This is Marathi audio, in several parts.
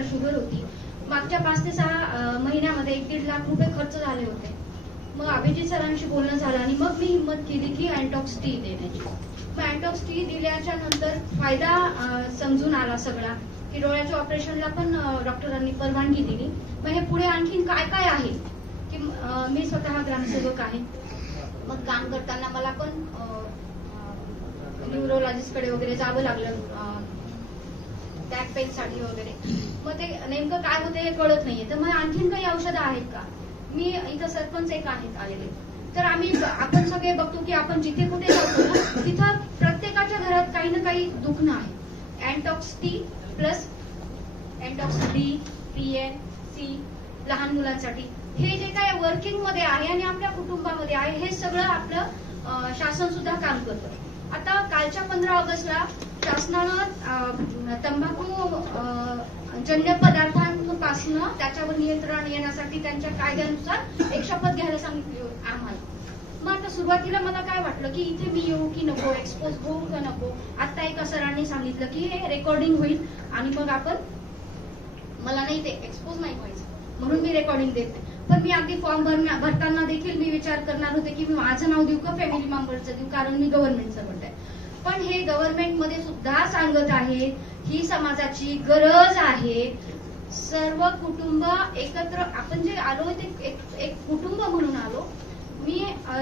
ब्लड शुगर होती. मागच्या पाच ते सहा महिन्यामध्ये एक दीड लाख रुपये खर्च झाले होते. मग अभिजित सरांशी बोलणं झालं आणि मग मी हिंमत केली की अँटॉक्स टी देण्याची. मग अँटॉक्स टी दिल्याच्या नंतर फायदा समजून आला सगळा की डोळ्याच्या ऑपरेशनला पण डॉक्टरांनी परवानगी दिली. मग हे पुढे आणखीन काय काय आहे? की मी स्वतः ग्रामसेवक आहे. मग काम करताना मला पण न्यूरोलॉजिस्टकडे वगैरे जावं लागलं बॅक पेनसाठी वगैरे. मग ते नेमकं काय होते हे कळत नाहीये. तर मग आणखीन काही औषधं आहेत का? मी इथं सरपंच एक आहेत आलेले. तर आम्ही आपण सगळे बघतो की आपण जिथे कुठे जातो ना तिथं प्रत्येकाच्या घरात काही ना काही दुखणं आहे. Antox T plus Antox D P N C लहान मुलांसाठी. हे जे काय वर्किंगमध्ये आहे आणि आपल्या कुटुंबामध्ये आहे हे सगळं आपलं शासन सुद्धा काम करतं. आता कालच्या पंधरा ऑगस्टला शासनानं तंबाखू जन्य पदार्थांपासून त्याच्यावर नियंत्रण येण्यासाठी त्यांच्या कायद्यानुसार एक शपथ घ्यायला सांगितली आम्हाला. मग आता सुरुवातीला मला काय वाटलं की इथे मी येऊ की नको एक्सपोज होऊ का नको? आता एका सरांनी सांगितलं की हे रेकॉर्डिंग होईल आणि मग आपण मला नाही ते एक्सपोज नाही व्हायचं. म्हणून मी रेकॉर्डिंग देत. पण मी अगदी फॉर्म भरण्या भरताना देखील मी विचार करणार होते की मी माझं नाव देऊ का फॅमिली मेंबरचं देऊ? कारण मी गव्हर्नमेंट सर्वंट आहे पण हे गव्हर्नमेंटमध्ये सुद्धा सांगत आहे ही समाजाची गरज आहे. सर्व कुटुंब एकत्र आपण जे आलो ते एक एक कुटुंब म्हणून आलो. मी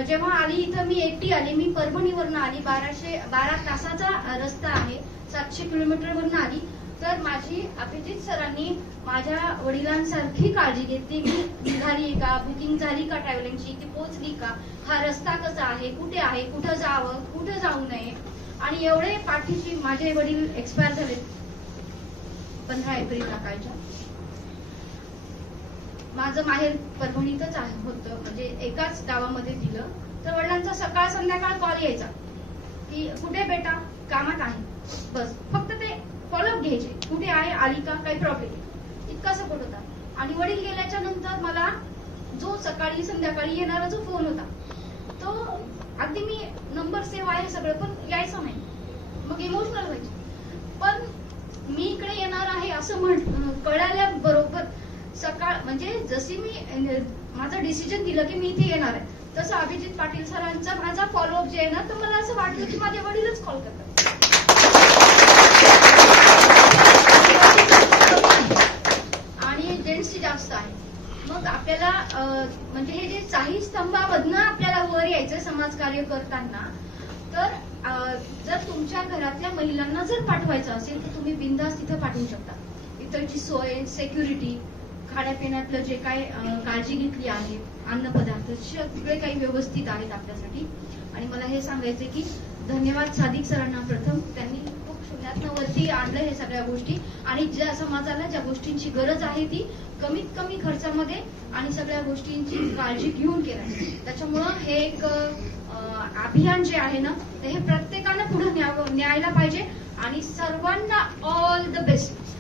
जेव्हा आली इथं मी एकटी आली. मी परभणीवरनं आली. बाराशे बारा तासाचा रस्ता आहे. सातशे किलोमीटरवरनं आली. तर माझी अभिजित सरांनी माझ्या वडिलांसारखी काळजी घेतली. मी निघाली का? बुकिंग झाली का ट्रॅव्हलिंगची ती पोहोचली का? हा रस्ता कसा आहे? कुठे आहे? कुठं जावं? कुठं जाऊ नये? आणि एवढे पाठीशी माझे वडील एक्सपायर झाले. पंधरा एप्रिलला कालच्या. माझं माहेर परभणीतच आहे होतं. म्हणजे एकाच गावामध्ये दिलं. तर वडिलांचा सकाळ संध्याकाळ कॉल यायचा. की कुठे बेटा? कामात आहे. बस. फक्त ते फॉलोअप घ्यायचे. कुठे आहे? आली का? काही प्रॉब्लेम इतका सपोर्ट होता. आणि वडील गेल्याच्यानंतर मला जो सकाळी संध्याकाळी येणारा जो फोन होता तो अगदी मी नंबर सेव्ह आहे सगळं पण यायचं इमोशनल व्हायचे पण मी इकडे येणार आहे असं म्हण कळाल्या बरोबर सकाळ म्हणजे जशी मी माझं डिसिजन दिलं की मी इथे येणार आहे. तसं अभिजित पाटील सरांचा माझा फॉलोअप जे आहे ना तर मला असं वाटलं की माझे वडीलच कॉल करतात. आणि जेंट्सची जास्त आहे. मग आपल्याला म्हणजे हे जे चाही स्तंभामधनं आपल्याला वर यायचं समाजकार्य करताना तर जर तुमच्या घरातल्या महिलांना जर पाठवायचं असेल तर तुम्ही बिंदास तिथे पाठवू शकता. इतरची सोय सेक्युरिटी खाण्यापिण्यातलं जे काय काळजी घेतली आहे अन्न पदार्थ सगळे काही व्यवस्थित आहेत आपल्यासाठी. आणि मला हे सांगायचे की धन्यवाद सादिक सरांना प्रथम. त्यांनी खूप शून्यातनं वरती आणलं हे सगळ्या गोष्टी. आणि ज्या समाजाला ज्या गोष्टींची गरज आहे ती कमीत कमी खर्चामध्ये आणि सगळ्या गोष्टींची काळजी घेऊन केलं. त्याच्यामुळं हे एक अभियान जे आहे ना ते हे प्रत्येकानं पुढे न्यावं न्यायला पाहिजे आणि सर्वांना ऑल द बेस्ट